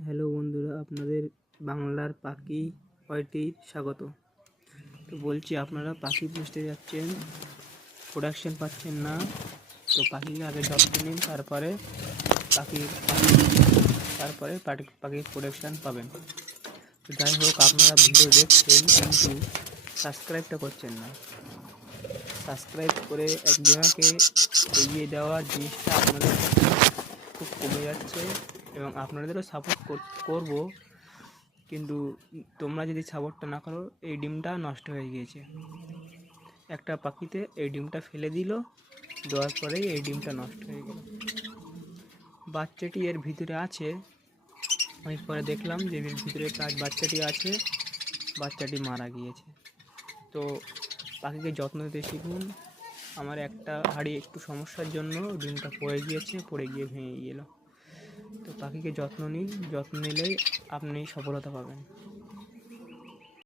Hello বন্ধুরা, আপনাদের বাংলার পাখি ওয়াইটির স্বাগত। তো বলছি, আপনারা পাখি পুষতে যাচ্ছেন প্রোডাকশন পাচ্ছেন না, তো পাখিকে আগে যত্ন নিন, তারপরে পাখির তারপরে পাখি- পাখির প্রোডাকশান পাবেন। তো যাই হোক, আপনারা ভিডিও দেখছেন, কিন্তু সাবস্ক্রাইবটা করছেন না। সাবস্ক্রাইব করে একজনকে এগিয়ে দেওয়ার জিনিসটা আপনাদের খুব কমে যাচ্ছে। এবং আপনাদেরও সাপোর্ট করব। কিন্তু তোমরা যদি সাপোর্টটা না করো, এই ডিমটা নষ্ট হয়ে গিয়েছে। একটা পাখিতে এই ডিমটা ফেলে দিল, দেওয়ার পরেই এই ডিমটা নষ্ট হয়ে গেল। বাচ্চাটি এর ভিতরে আছে। আমি পরে দেখলাম যে এর ভিতরে কাজ বাচ্চাটি আছে, বাচ্চাটি মারা গিয়েছে। তো পাখিকে যত্ন নিতে শিখুন। আমার একটা হাড়ি একটু সমস্যার জন্য ডিমটা পড়ে গিয়েছে, পড়ে গিয়ে ভেঙে গেল। তো পাখিকে যত্ন নিন যত্ন নিলেই আপনি সফলতা পাবেন।